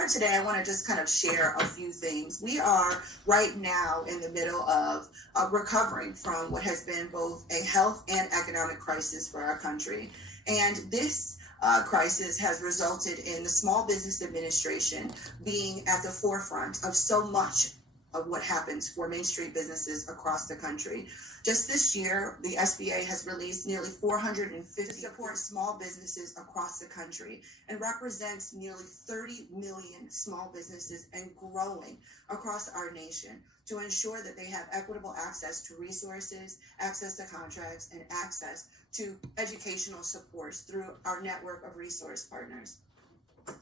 start today, I want to just kind of share a few things. We are right now in the middle of recovering from what has been both a health and economic crisis for our country. And this crisis has resulted in the Small Business Administration being at the forefront of so much of what happens for Main Street businesses across the country. Just this year, the SBA has released nearly 450 to support small businesses across the country and represents nearly 30 million small businesses and growing across our nation to ensure that they have equitable access to resources, access to contracts, and access to educational supports through our network of resource partners.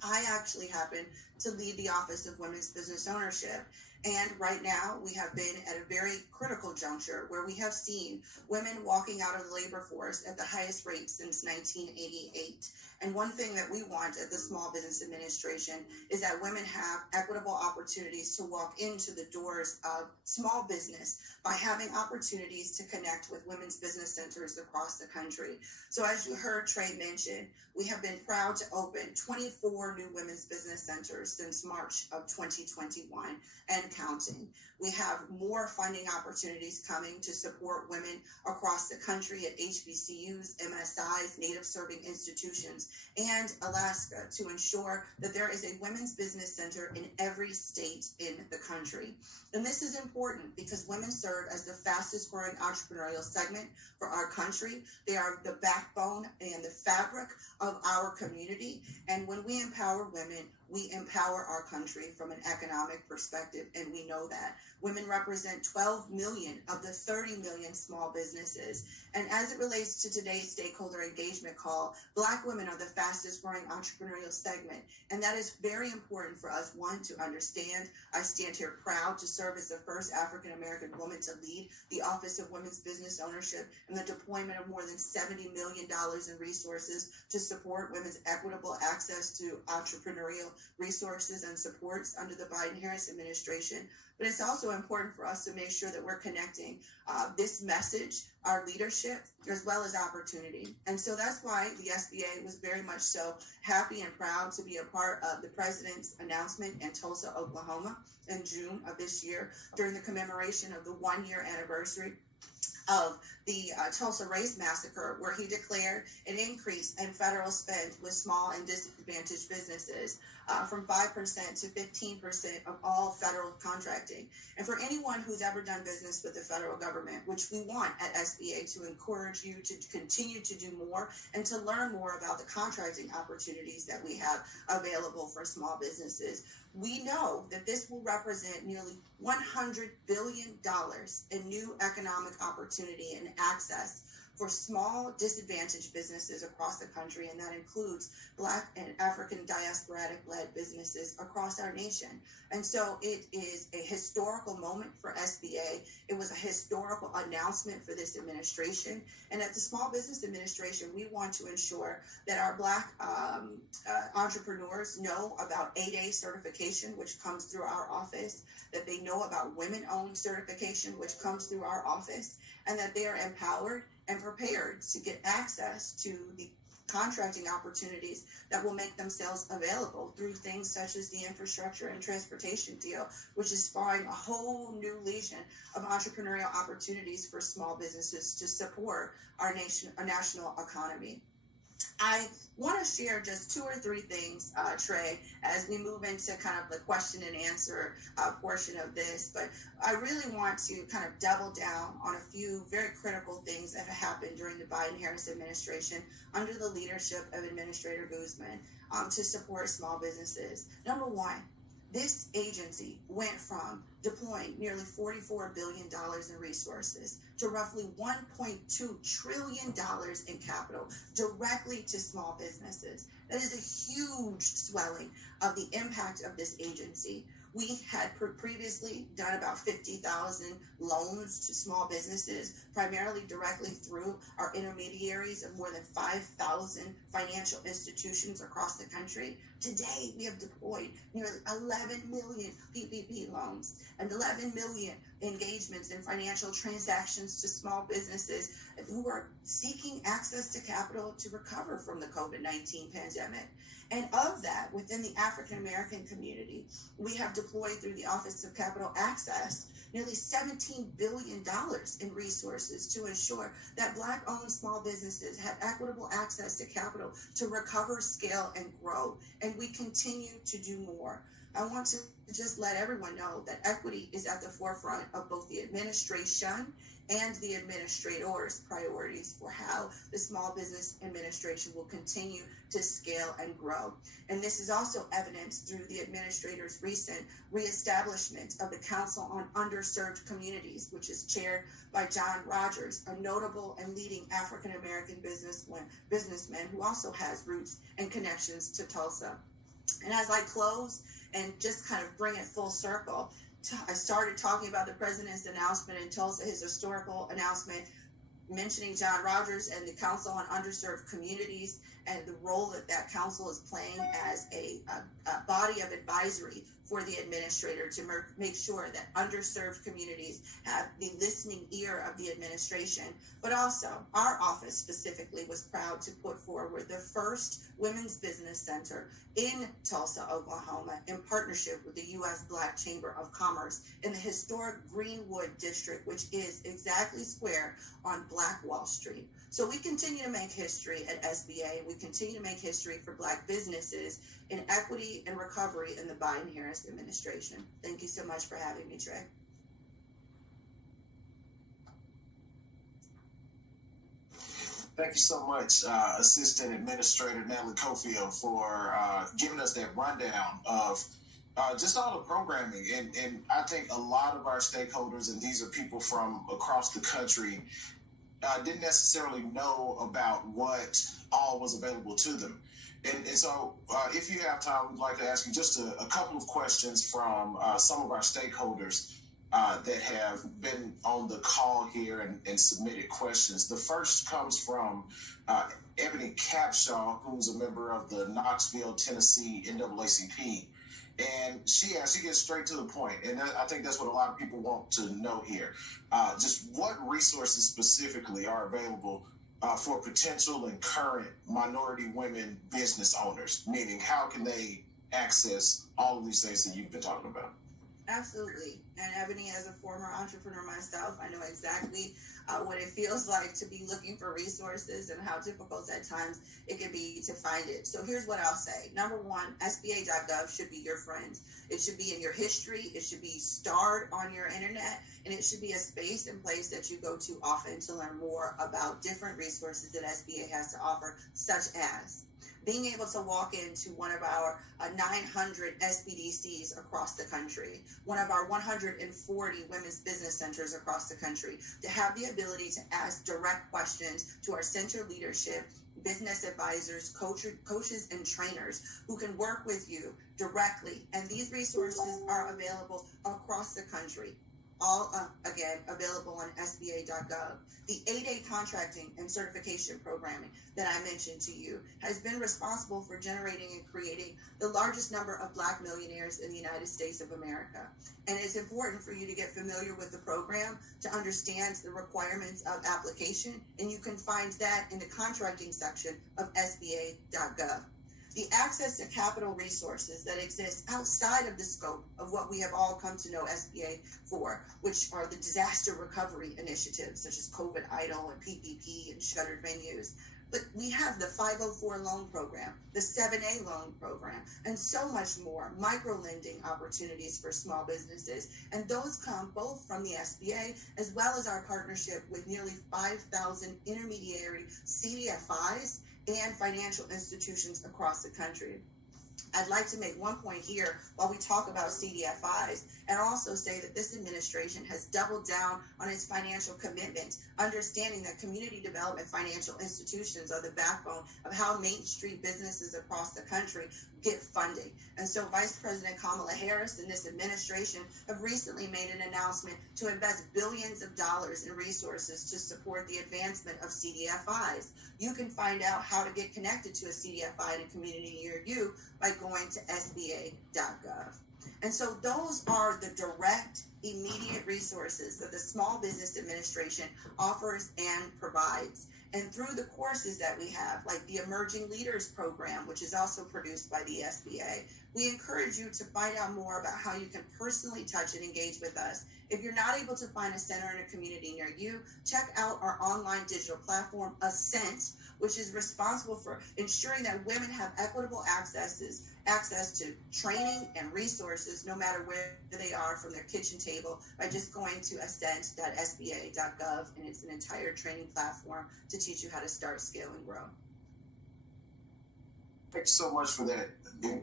I actually happen to lead the Office of Women's Business Ownership. And right now, we have been at a very critical juncture where we have seen women walking out of the labor force at the highest rate since 1988. And one thing that we want at the Small Business Administration is that women have equitable opportunities to walk into the doors of small business by having opportunities to connect with women's business centers across the country. So as you heard Trey mention, we have been proud to open 24 new women's business centers since March of 2021 and counting. We have more funding opportunities coming to support women across the country at HBCUs, MSIs, Native serving institutions, and Alaska to ensure that there is a women's business center in every state in the country. And this is important because women serve as the fastest growing entrepreneurial segment for our country. They are the backbone and the fabric of our community. And when we empower women, we empower our country from an economic perspective, and we know that. Women represent 12 million of the 30 million small businesses. And as it relates to today's stakeholder engagement call, Black women are the fastest growing entrepreneurial segment. And that is very important for us, one, to understand. I stand here proud to serve as the first African American woman to lead the Office of Women's Business Ownership and the deployment of more than $70 million in resources to support women's equitable access to entrepreneurial resources and supports under the Biden-Harris administration. But it's also important for us to make sure that we're connecting this message, our leadership, as well as opportunity. And so that's why the SBA was very much so happy and proud to be a part of the president's announcement in Tulsa, Oklahoma in June of this year during the commemoration of the 1-year anniversary of the Tulsa Race Massacre, where he declared an increase in federal spend with small and disadvantaged businesses from 5% to 15% of all federal contracting. And for anyone who's ever done business with the federal government, which we want at SBA to encourage you to continue to do more and to learn more about the contracting opportunities that we have available for small businesses, we know that this will represent nearly $100 billion in new economic opportunity and access for small disadvantaged businesses across the country, and that includes Black and African diasporatic-led businesses across our nation. And so it is a historical moment for SBA. It was a historical announcement for this administration. And at the Small Business Administration, we want to ensure that our Black entrepreneurs know about 8A certification, which comes through our office, that they know about women-owned certification, which comes through our office, and that they are empowered and prepared to get access to the contracting opportunities that will make themselves available through things such as the infrastructure and transportation deal, which is sparring a whole new legion of entrepreneurial opportunities for small businesses to support our national economy. I want to share just 2 or 3 things, Trey, as we move into kind of the question and answer portion of this. But I really want to kind of double down on a few very critical things that have happened during the Biden-Harris administration under the leadership of Administrator Guzman to support small businesses. Number one, this agency went from deploying nearly $44 billion in resources to roughly $1.2 trillion in capital directly to small businesses. That is a huge swelling of the impact of this agency. We had previously done about 50,000 loans to small businesses, primarily directly through our intermediaries of more than 5,000 financial institutions across the country. Today, we have deployed nearly 11 million PPP loans and 11 million engagements and financial transactions to small businesses who are seeking access to capital to recover from the COVID-19 pandemic. And of that, within the African American community, we have deployed through the Office of Capital Access nearly $17 billion in resources to ensure that Black-owned small businesses have equitable access to capital to recover, scale, and grow. And we continue to do more. I want to just let everyone know that equity is at the forefront of both the administration and the administrator's priorities for how the Small Business Administration will continue to scale and grow. And this is also evidenced through the administrator's recent reestablishment of the Council on Underserved Communities, which is chaired by John Rogers, a notable and leading African American businessman who also has roots and connections to Tulsa. And as I close and just kind of bring it full circle, I started talking about the president's announcement in Tulsa, his historical announcement, mentioning John Rogers and the Council on Underserved Communities and the role that that council is playing as a body of advisory for the administrator to make sure that underserved communities have the listening ear of the administration. But also, our office specifically was proud to put forward the first Women's Business Center in Tulsa, Oklahoma, in partnership with the U.S. Black Chamber of Commerce in the historic Greenwood District, which is exactly square on Black Wall Street. So we continue to make history at SBA. We continue to make history for Black businesses in equity and recovery in the Biden-Harris administration. Thank you so much for having me, Trey. Thank you so much, Assistant Administrator Natalie Cofield, for giving us that rundown of just all the programming. And I think a lot of our stakeholders, and these are people from across the country, didn't necessarily know about what all was available to them. And so if you have time, we'd like to ask you just a couple of questions from some of our stakeholders that have been on the call here and submitted questions. The first comes from Ebony Capshaw, who's a member of the Knoxville, Tennessee NAACP. And she gets straight to the point. And I think that's what a lot of people want to know here. Just what resources specifically are available for potential and current minority women business owners? Meaning, how can they access all of these things that you've been talking about? Absolutely. And Ebony, as a former entrepreneur myself, I know exactly what it feels like to be looking for resources and how difficult at times it can be to find it. So here's what I'll say. Number one, SBA.gov should be your friend. It should be in your history. It should be starred on your internet, and it should be a space and place that you go to often to learn more about different resources that SBA has to offer, such as being able to walk into one of our 900 SBDCs across the country, one of our 140 women's business centers across the country, to have the ability to ask direct questions to our center leadership, business advisors, coaches, and trainers who can work with you directly. And these resources are available across the country. All, again, available on SBA.gov. The 8A contracting and certification programming that I mentioned to you has been responsible for generating and creating the largest number of Black millionaires in the United States of America. And it's important for you to get familiar with the program to understand the requirements of application, and you can find that in the contracting section of SBA.gov. The access to capital resources that exist outside of the scope of what we have all come to know SBA for, which are the disaster recovery initiatives such as COVID EIDL and PPP and shuttered venues. But we have the 504 loan program, the 7A loan program, and so much more, micro-lending opportunities for small businesses. And those come both from the SBA as well as our partnership with nearly 5,000 intermediary CDFIs and financial institutions across the country. I'd like to make one point here while we talk about CDFIs and also say that this administration has doubled down on its financial commitment, understanding that community development financial institutions are the backbone of how Main Street businesses across the country get funding. And so Vice President Kamala Harris and this administration have recently made an announcement to invest billions of dollars in resources to support the advancement of CDFIs. You can find out how to get connected to a CDFI in a community near you by going to SBA.gov. And so those are the direct, immediate resources that the Small Business Administration offers and provides. And through the courses that we have, like the Emerging Leaders Program, which is also produced by the SBA, we encourage you to find out more about how you can personally touch and engage with us. If you're not able to find a center in a community near you, check out our online digital platform, Ascent, which is responsible for ensuring that women have equitable access to training and resources no matter where they are from their kitchen table by just going to ascent.sba.gov, and it's an entire training platform to teach you how to start, scale, and grow. Thank you so much for that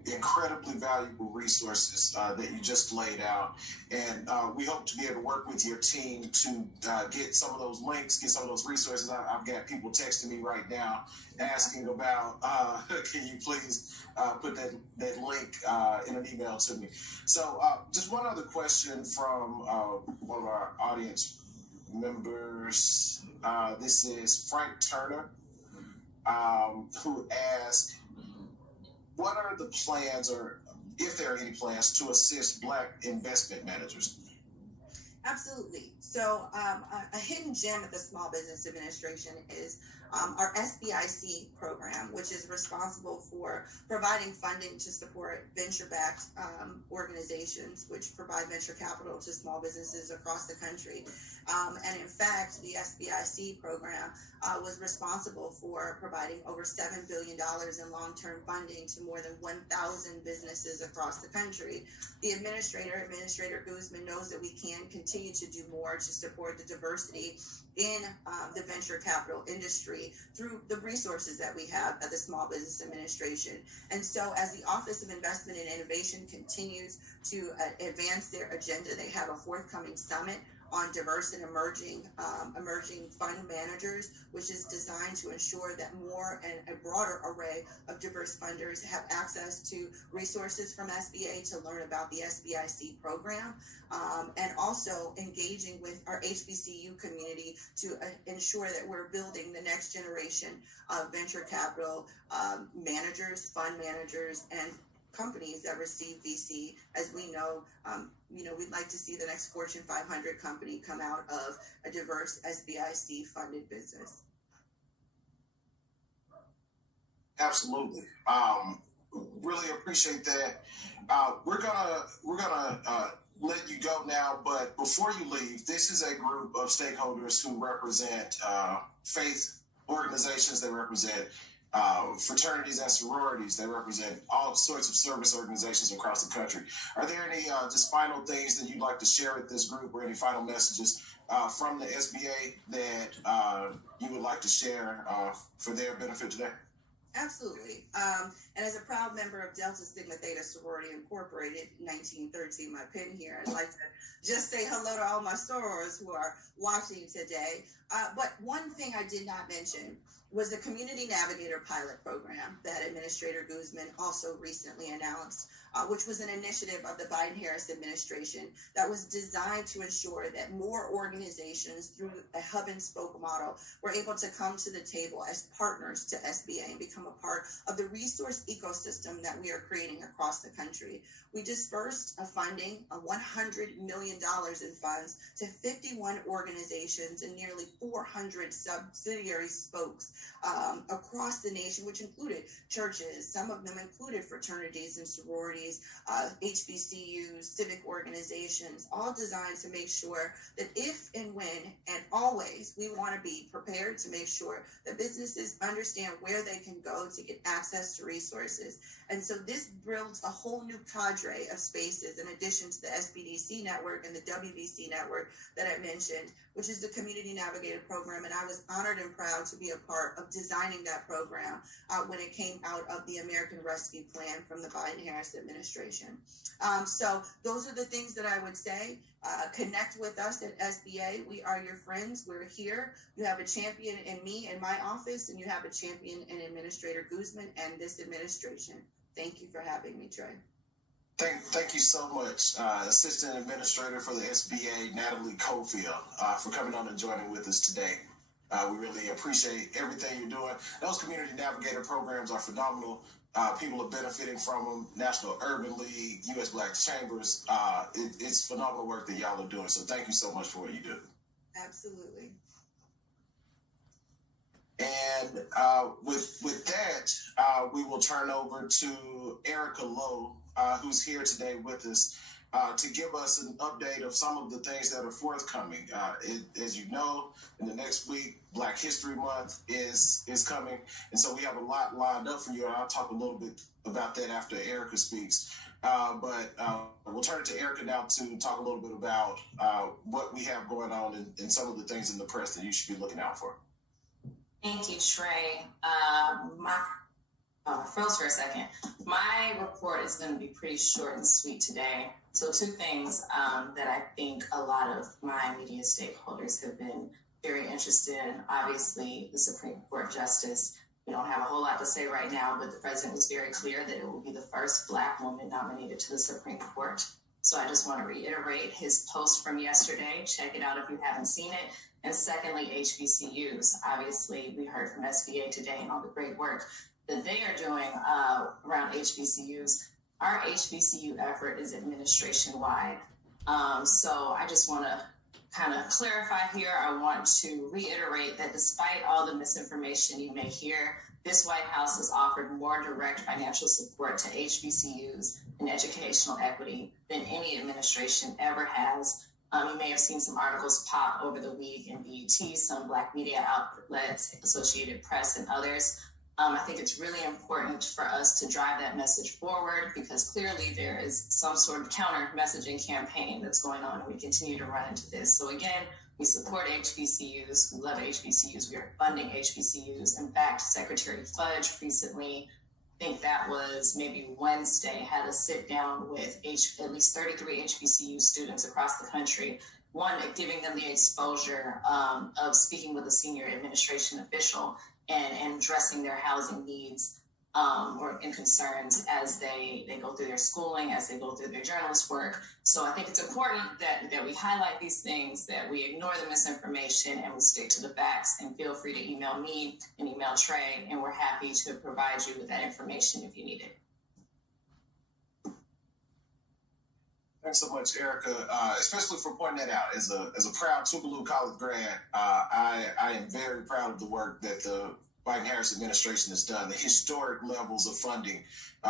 incredibly valuable resources that you just laid out. And we hope to be able to work with your team to get some of those links, get some of those resources. I've got people texting me right now asking about, can you please put that link in an email to me? So just one other question from one of our audience members. This is Frank Turner, who asked, what are the plans, or if there are any plans, to assist Black investment managers? Absolutely. So a hidden gem at the Small Business Administration is our SBIC program, which is responsible for providing funding to support venture-backed organizations, which provide venture capital to small businesses across the country. And in fact, the SBIC program was responsible for providing over $7 billion in long-term funding to more than 1,000 businesses across the country. The Administrator Guzman, knows that we can continue to do more to support the diversity in the venture capital industry through the resources that we have at the Small Business Administration. And so as the Office of Investment and Innovation continues to advance their agenda, they have a forthcoming summit on diverse and emerging fund managers, which is designed to ensure that more and a broader array of diverse funders have access to resources from SBA to learn about the SBIC program, and also engaging with our HBCU community to ensure that we're building the next generation of venture capital managers, fund managers, and companies that receive VC. As we know, we'd like to see the next Fortune 500 company come out of a diverse SBIC funded business. Absolutely. Really appreciate that. We're gonna let you go now, but before you leave, this is a group of stakeholders who represent faith organizations. They represent fraternities and sororities. They represent all sorts of service organizations across the country. Are there any just final things that you'd like to share with this group, or any final messages from the SBA that you would like to share for their benefit today? Absolutely. And as a proud member of Delta Sigma Theta Sorority Incorporated, 1913, my pen here, I'd like to just say hello to all my sorors who are watching today. But one thing I did not mention was the Community Navigator Pilot Program that Administrator Guzman also recently announced, which was an initiative of the Biden-Harris administration that was designed to ensure that more organizations, through a hub and spoke model, were able to come to the table as partners to SBA and become a part of the resource ecosystem that we are creating across the country. We dispersed a funding of $100 million in funds to 51 organizations and nearly 400 subsidiary spokes across the nation, which included churches. Some of them included fraternities and sororities, HBCUs, civic organizations, all designed to make sure that if and when and always we want to be prepared to make sure that businesses understand where they can go to get access to resources. And so this builds a whole new cadre of spaces in addition to the SBDC network and the WBC network that I mentioned, which is the Community Navigator Program. And I was honored and proud to be a part of designing that program when it came out of the American Rescue Plan from the Biden-Harris administration. So those are the things that I would say. Connect with us at SBA. We are your friends. We're here. You have a champion in me in my office, and you have a champion in Administrator Guzman and this administration. Thank you for having me, Trey. Thank you so much, Assistant Administrator for the SBA, Natalie Cofield, for coming on and joining with us today. We really appreciate everything you're doing. Those community navigator programs are phenomenal. People are benefiting from them. National Urban League, U.S. Black Chambers. It's phenomenal work that y'all are doing. So thank you so much for what you do. Absolutely. And with that, we will turn over to Erica Lowe, who's here today with us to give us an update of some of the things that are forthcoming. As you know, in the next week, Black History Month is coming. And so we have a lot lined up for you. And I'll talk a little bit about that after Erica speaks. But we'll turn it to Erica now to talk a little bit about what we have going on and some of the things in the press that you should be looking out for. Thank you, Trey. Froze for a second. My report is going to be pretty short and sweet today. So 2 things that I think a lot of my media stakeholders have been very interested in. Obviously, the Supreme Court Justice. We don't have a whole lot to say right now, but the president was very clear that it will be the first Black woman nominated to the Supreme Court. So I just want to reiterate his post from yesterday. Check it out if you haven't seen it. And secondly, HBCUs. Obviously, we heard from SBA today and all the great work that they are doing around HBCUs. Our HBCU effort is administration-wide. So I just want to kind of clarify here. I want to reiterate that despite all the misinformation you may hear, this White House has offered more direct financial support to HBCUs and educational equity than any administration ever has. You may have seen some articles pop over the week in BET, some Black media outlets, Associated Press, and others. I think it's really important for us to drive that message forward because clearly there is some sort of counter messaging campaign that's going on, and we continue to run into this. So again, we support HBCUs. We love HBCUs. We are funding HBCUs. In fact, Secretary Fudge recently, I think that was maybe Wednesday, had a sit down with at least 33 HBCU students across the country. One, giving them the exposure of speaking with a senior administration official and addressing their housing needs and concerns as they go through their schooling, as they go through their journalist work. So I think it's important that we highlight these things, that we ignore the misinformation, and we stick to the facts. And feel free to email me and email Trey, and we're happy to provide you with that information if you need it. Thanks so much, Erica, especially for pointing that out. As a proud Tougaloo College grad, I am very proud of the work that the Biden-Harris administration has done, the historic levels of funding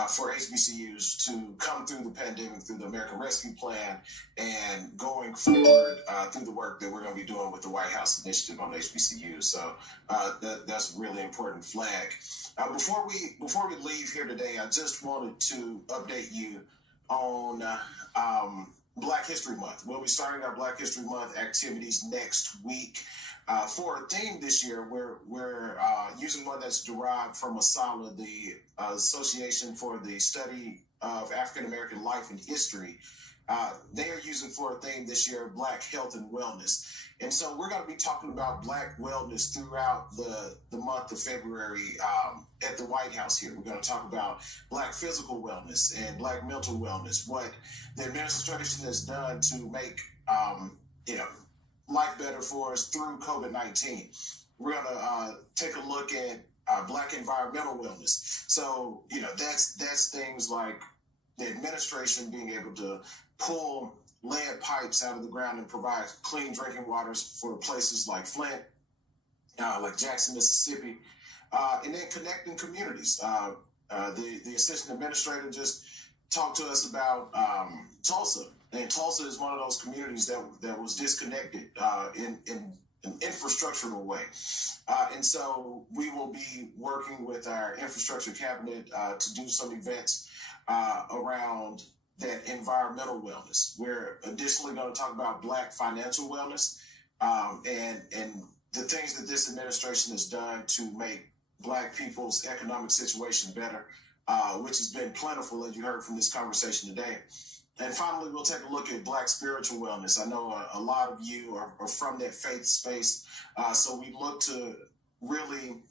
for HBCUs to come through the pandemic, through the American Rescue Plan, and going forward through the work that we're going to be doing with the White House initiative on HBCUs. So that's a really important flag. Before we leave here today, I just wanted to update you on Black History Month. We'll be starting our Black History Month activities next week. For a theme this year, we're using one that's derived from ASALH, the Association for the Study of African American Life and History. They are using for a theme this year, Black Health and Wellness. And so we're going to be talking about Black wellness throughout the month of February at the White House here. We're going to talk about Black physical wellness and Black mental wellness, what the administration has done to make, life better for us through COVID-19. We're going to take a look at Black environmental wellness. So, that's things like the administration being able to pull lead pipes out of the ground and provide clean drinking waters for places like Flint, like Jackson, Mississippi, and then connecting communities. The assistant administrator just talked to us about Tulsa. And Tulsa is one of those communities that was disconnected in an infrastructural way. And so we will be working with our infrastructure cabinet to do some events around that environmental wellness. We're additionally going to talk about Black financial wellness and the things that this administration has done to make Black people's economic situation better, which has been plentiful, as you heard from this conversation today. And finally, we'll take a look at Black spiritual wellness. I know a lot of you are from that faith space, so we look to really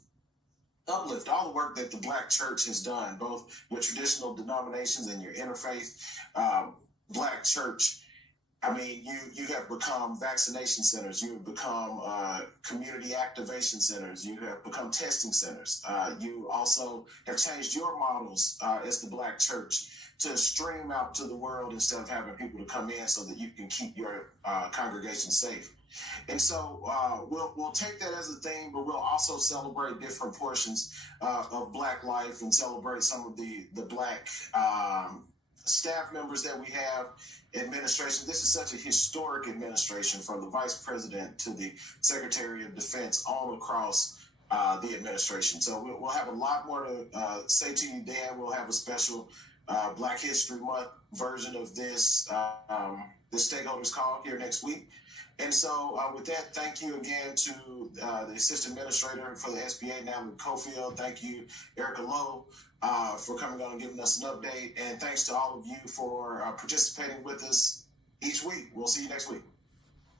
uplift all the work that the Black church has done, both your traditional denominations and your interfaith Black church. I mean, you have become vaccination centers. You have become community activation centers. You have become testing centers. You also have changed your models as the Black church to stream out to the world instead of having people to come in so that you can keep your congregation safe. And so we'll take that as a theme, but we'll also celebrate different portions of Black life and celebrate some of the Black staff members that we have, administration. This is such a historic administration, from the vice president to the secretary of defense, all across the administration. So we'll have a lot more to say to you, Dan. We'll have a special Black History Month version of this stakeholders call here next week. And so with that, thank you again to the assistant administrator for the SBA, Natalie Cofield. Thank you, Erica Lowe, for coming on and giving us an update. And thanks to all of you for participating with us each week. We'll see you next week.